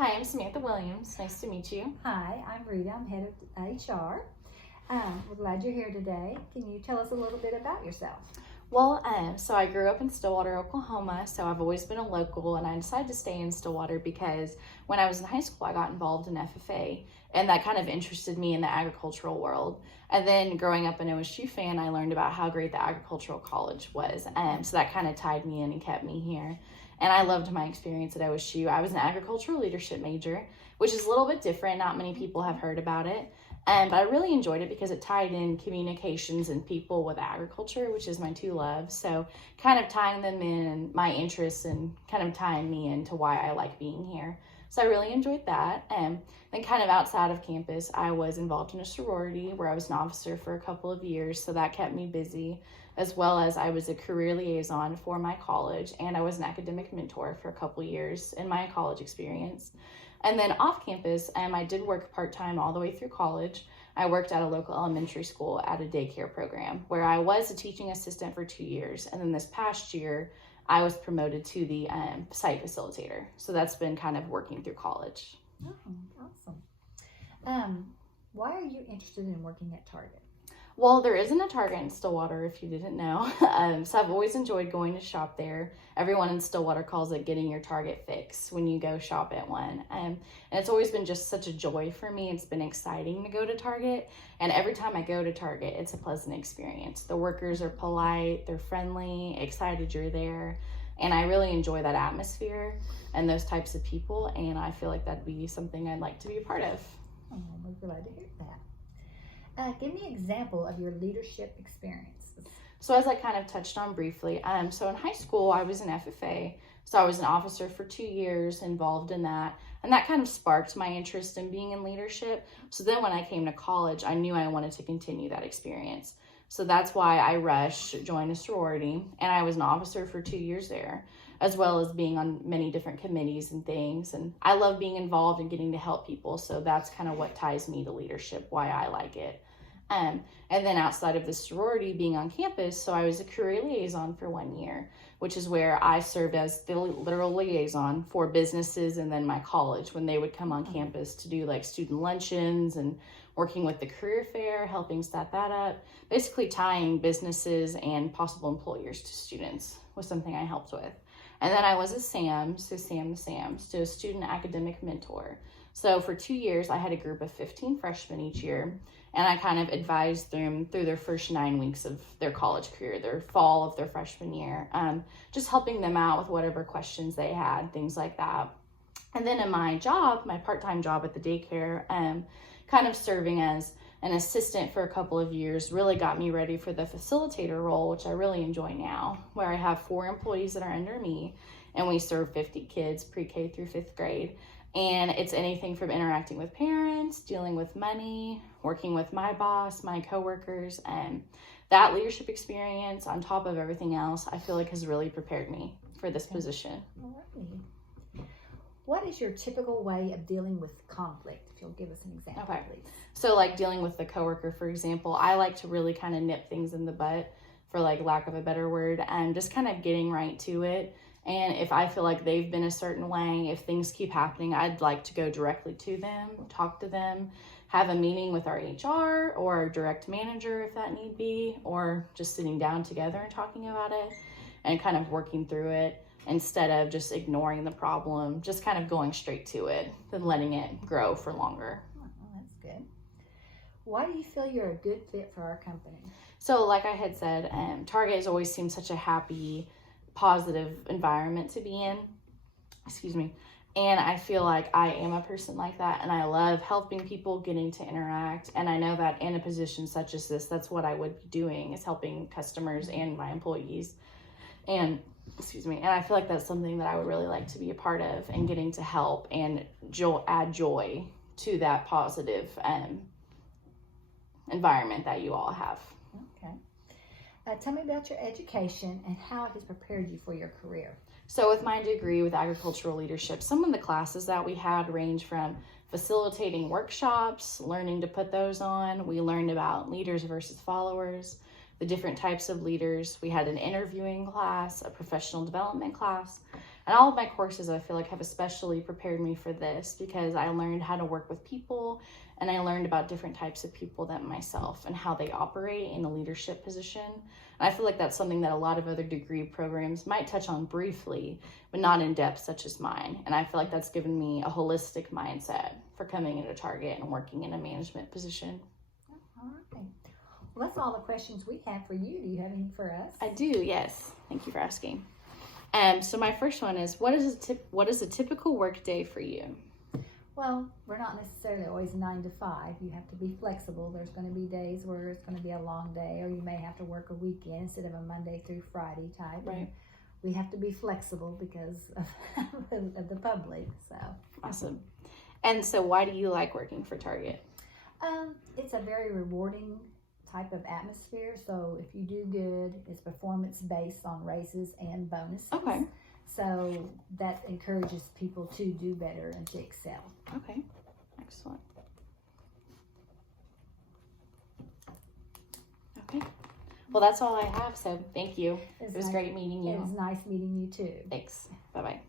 Hi, I'm Samantha Williams. Nice to meet you. Hi, I'm Rita. I'm head of HR. We're glad you're here today. Can you tell us a little bit about yourself? Well, so I grew up in Stillwater, Oklahoma, so I've always been a local, and I decided to stay in Stillwater because when I was in high school, I got involved in FFA, and that kind of interested me in the agricultural world. And then growing up an OSU fan, I learned about how great the agricultural college was, so that kind of tied me in and kept me here. And I loved my experience at OSU. I was an agricultural leadership major, which is a little bit different. Not many people have heard about it. But I really enjoyed it because it tied in communications and people with agriculture, which is my two loves. So kind of tying them in and my interests and kind of tying me into why I like being here. So I really enjoyed that. Then kind of outside of campus, I was involved in a sorority where I was an officer for a couple of years. So that kept me busy, as well as I was a career liaison for my college, and I was an academic mentor for a couple of years in my college experience. And then off campus, I did work part-time all the way through college. I worked at a local elementary school at a daycare program where I was a teaching assistant for 2 years. And then this past year, I was promoted to the site facilitator. So that's been kind of working through college. Oh, awesome. Why are you interested in working at Target? Well, there isn't a Target in Stillwater, if you didn't know. So I've always enjoyed going to shop there. Everyone in Stillwater calls it getting your Target fix when you go shop at one. And it's always been just such a joy for me. It's been exciting to go to Target. And every time I go to Target, it's a pleasant experience. The workers are polite, they're friendly, excited you're there. And I really enjoy that atmosphere and those types of people. And I feel like that'd be something I'd like to be a part of. Oh, we're glad to hear that. Give me an example of your leadership experiences. So as I kind of touched on briefly, so in high school, I was an FFA. So I was an officer for 2 years, involved in that. And that kind of sparked my interest in being in leadership. So then when I came to college, I knew I wanted to continue that experience. So that's why I rushed, joined a sorority, and I was an officer for 2 years there, as well as being on many different committees and things. And I love being involved and getting to help people. So that's kind of what ties me to leadership, why I like it. And then outside of the sorority, being on campus, so I was a career liaison for 1 year, which is where I served as the literal liaison for businesses and then my college when they would come on campus to do like student luncheons and working with the career fair, helping set that up, basically tying businesses and possible employers to students was something I helped with. And then I was a SAMS, so a student academic mentor. So for 2 years, I had a group of 15 freshmen each year, and I kind of advised them through their first 9 weeks of their college career, their fall of their freshman year, just helping them out with whatever questions they had, things like that. And then in my job, my part-time job at the daycare, kind of serving as an assistant for a couple of years really got me ready for the facilitator role, which I really enjoy now, where I have 4 employees that are under me, and we serve 50 kids pre-K through 5th grade. And it's anything from interacting with parents, dealing with money, working with my boss, my coworkers, and that leadership experience on top of everything else, I feel like has really prepared me for this position. Alrighty. What is your typical way of dealing with conflict? If you'll give us an example, please. So like dealing with the coworker, for example, I like to really kind of nip things in the butt, for like lack of a better word, and just kind of getting right to it. And if I feel like they've been a certain way, if things keep happening, I'd like to go directly to them, talk to them, have a meeting with our HR or our direct manager if that need be, or just sitting down together and talking about it and kind of working through it instead of just ignoring the problem, just kind of going straight to it, then letting it grow for longer. Oh, that's good. Why do you feel you're a good fit for our company? So like I had said, Target has always seemed such a happy, positive environment to be in, and I feel like I am a person like that, and I love helping people, getting to interact, and I know that in a position such as this, that's what I would be doing, is helping customers and my employees, and I feel like that's something that I would really like to be a part of, and getting to help and add joy to that positive environment that you all have. Okay. Tell me about your education and how it has prepared you for your career. So with my degree with agricultural leadership, some of the classes that we had range from facilitating workshops, learning to put those on. We learned about leaders versus followers, the different types of leaders. We had an interviewing class, a professional development class, And all of my courses, I feel like, have especially prepared me for this because I learned how to work with people, and I learned about different types of people than myself and how they operate in a leadership position. And I feel like that's something that a lot of other degree programs might touch on briefly, but not in depth such as mine. And I feel like that's given me a holistic mindset for coming into Target and working in a management position. All right. Well, that's all the questions we have for you. Do you have any for us? I do, yes. Thank you for asking. So my first one is, what is a typical work day for you? Well, we're not necessarily always 9 to 5. You have to be flexible. There's going to be days where it's going to be a long day, or you may have to work a weekend instead of a Monday through Friday type. Right. And we have to be flexible because of the public. So Awesome. And so why do you like working for Target? it's a very rewarding type of atmosphere. So if you do good, it's performance based on raises and bonuses. Okay. So that encourages people to do better and to excel. Okay. Excellent. Okay. Well, that's all I have. So thank you. It was great meeting It you. was nice meeting you too. Thanks. Bye-bye.